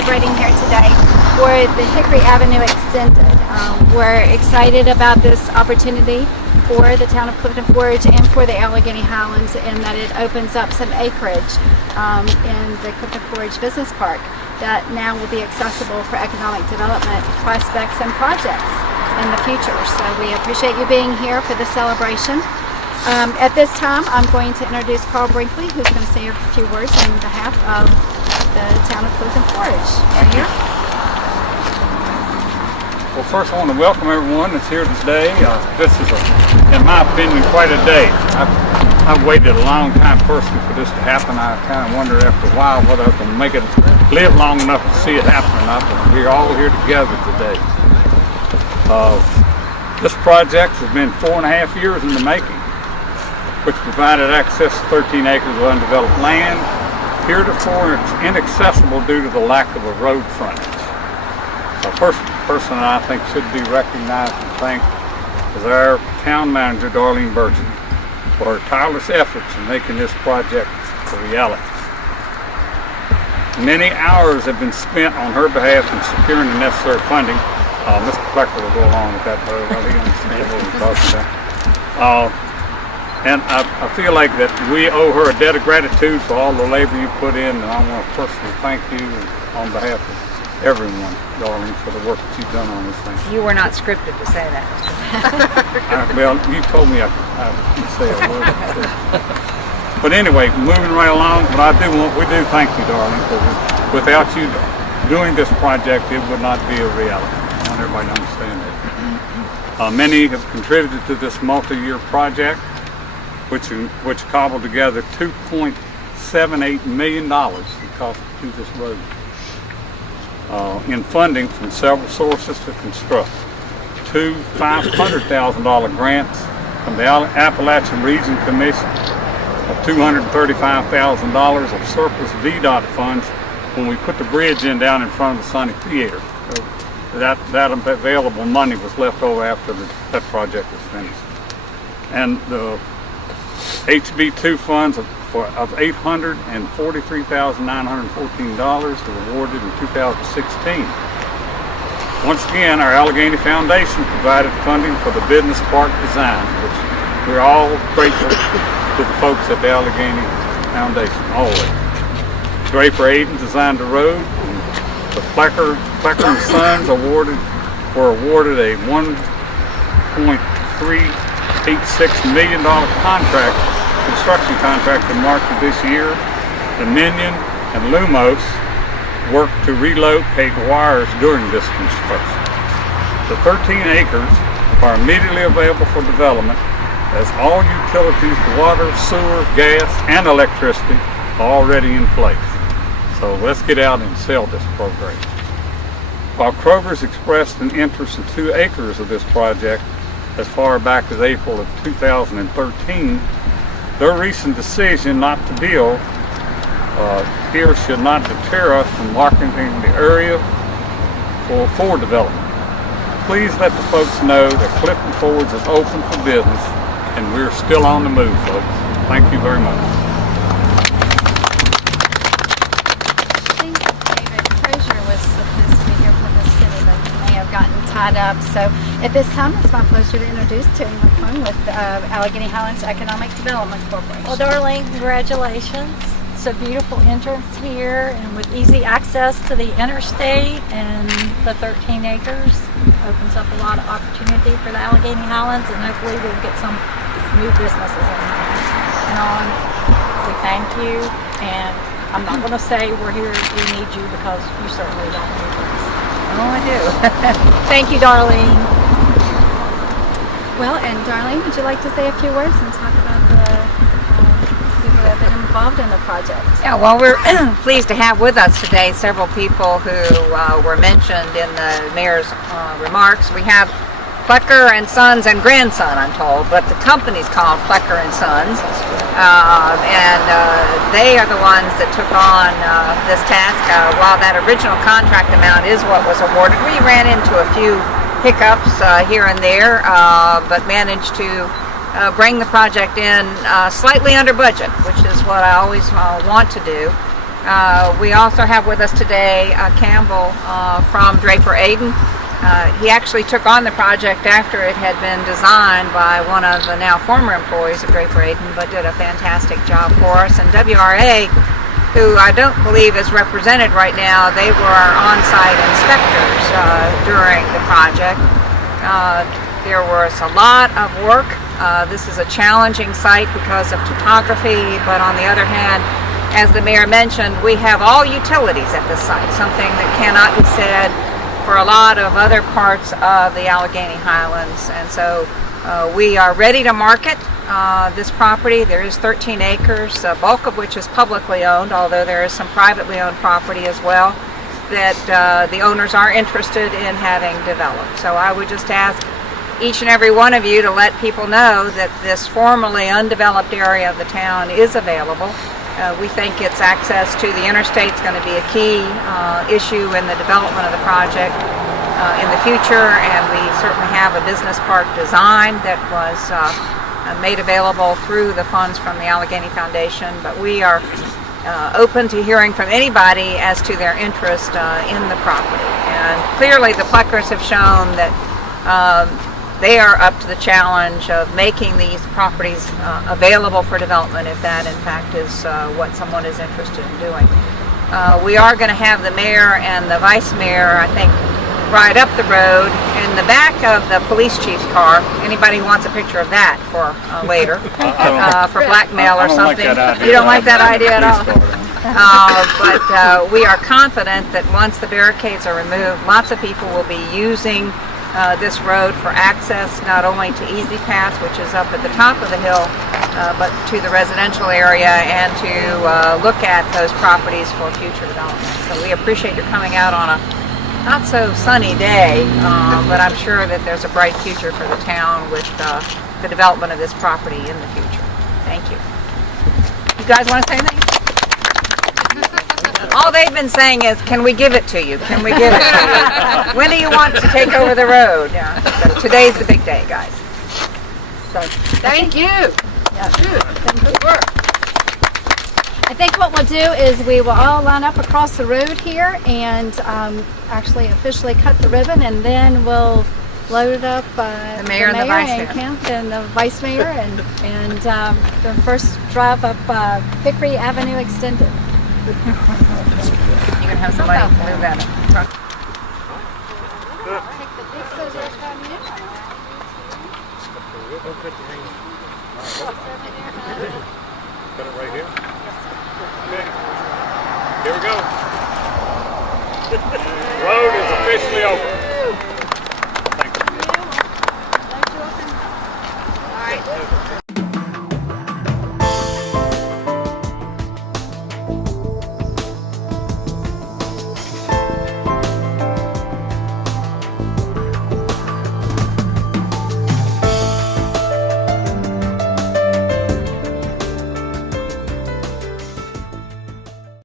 celebrating here today for the Hickory Avenue Extended. We're excited about this opportunity for the town of Clifton Forge and for the Alleghany Highlands, in that it opens up some acreage in the Clifton Forge Business Park that now will be accessible for economic development prospects and projects in the future. So we appreciate you being here for the celebration. At this time, I'm going to introduce BRINKLEY, who's going to say a few words on behalf of the town of Clifton Forge. Here. Well, first I want to welcome everyone that's here today. This is, in my opinion, quite a day. I've waited a long time personally for this to happen. I kind of wondered after a while whether I was going to make it live long enough to see it happen or not, but we're all here together today. This project has been 4.5 years in the making, which provided access to 13 acres of undeveloped land. Heretofore, it's inaccessible due to the lack of a road frontage. The first person I think should be recognized and thanked is our town manager, Darlene Burgess, for her tireless efforts in making this project a reality. Many hours have been spent on her behalf in securing the necessary funding. Mr. Plecker will go along with that very well. He understands what we're talking about. And I feel like that we owe her a debt of gratitude for all the labor you put in, and I want to personally thank you on behalf of everyone, Darlene, for the work that you've done on this thing. You were not scripted to say that. Well, you told me I could say a word. But anyway, moving right along, but we do thank you, Darlene, because without you doing this project, it would not be a reality. I want everybody to understand that. Many have contributed to this multi-year project, which cobbled together $2.78 million to cost to do this road in funding from several sources to construct. 2 $500,000 grants from the Appalachian Region Commission of $235,000 of surplus VDOT funds when we put the bridge in down in front of the Sonic Theater. So that available money was left over after that project was finished. And the HB2 funds of $843,914 were awarded in 2016. Once again, our Alleghany Foundation provided funding for the business park design, which we're all grateful to the folks at the Alleghany Foundation, always. Draper Aden designed the road, and the Plecker and Sons were awarded a $1.386 million construction contract in March of this year. Dominion and Lumos worked to relocate wires during this construction. The 13 acres are immediately available for development, as all utilities, water, sewer, gas, and electricity are already in place. So let's get out and sell this program. While Kroger's expressed an interest in 2 acres of this project as far back as April of 2013, their recent decision not to build here should not deter us from marketing the area for development. Please let the folks know that Clifton Forge is open for business, and we're still on the move, folks. Thank you very much. Treasurer was supposed to be here for the city, but he may have gotten tied up. So at this time, it's my pleasure to introduce Terry McClung with Alleghany Highlands Economic Development Corporation. Well, Darlene, congratulations. It's a beautiful entrance here, and with easy access to the interstate and the 13 acres, opens up a lot of opportunity for the Alleghany Highlands, and hopefully we'll get some new businesses in there. And we thank you, and I'm not going to say we're here, we need you, because you certainly don't need us. Oh, I do. Thank you, Darlene. Well, and Darlene, would you like to say a few words and talk about the people that have been involved in the project? Yeah, well, we're pleased to have with us today several people who were mentioned in the mayor's remarks. We have Plecker and Sons and Grandson, I'm told, but the company's called Plecker and Sons, and they are the ones that took on this task. While that original contract amount is what was awarded, we ran into a few hiccups here and there, but managed to bring the project in slightly under budget, which is what I always want to do. We also have with us today Campbell from Draper Aden. He actually took on the project after it had been designed by one of the now former employees of Draper Aden, but did a fantastic job for us. And WRA, who I don't believe is represented right now, they were our on-site inspectors during the project. There was a lot of work. This is a challenging site because of topography, but on the other hand, as the mayor mentioned, we have all utilities at this site, something that cannot be said for a lot of other parts of the Alleghany Highlands. And so we are ready to market this property. There is 13 acres, the bulk of which is publicly owned, although there is some privately owned property as well that the owners are interested in having developed. So I would just ask each and every one of you to let people know that this formerly undeveloped area of the town is available. We think its access to the interstate is going to be a key issue in the development of the project in the future, and we certainly have a business park design that was made available through the funds from the Alleghany Foundation. But we are open to hearing from anybody as to their interest in the property. And clearly the Pleckers have shown that they are up to the challenge of making these properties available for development, if that in fact is what someone is interested in doing. We are going to have the mayor and the vice mayor, I think, ride up the road in the back of the police chief's car. Anybody wants a picture of that for later, for blackmail or something? You don't like that idea at all? But we are confident that once the barricades are removed, lots of people will be using this road for access, not only to Easy Pass, which is up at the top of the hill, but to the residential area and to look at those properties for future development. So we appreciate your coming out on a not so sunny day, but I'm sure that there's a bright future for the town with the development of this property in the future. Thank you. You guys want to say anything? All they've been saying is, can we give it to you? Can we give it to you? When do you want to take over the road? Yeah. So today's the big day, guys. So, Thank you. Good work. I think what we'll do is we will all line up across the road here and actually officially cut the ribbon, and then we'll load up the mayor and the vice mayor. And the vice mayor and the first drive up Hickory Avenue Extended. You can have somebody move that up. Take the big scissors from you. Put it right here? Okay. Here we go. Road is officially open.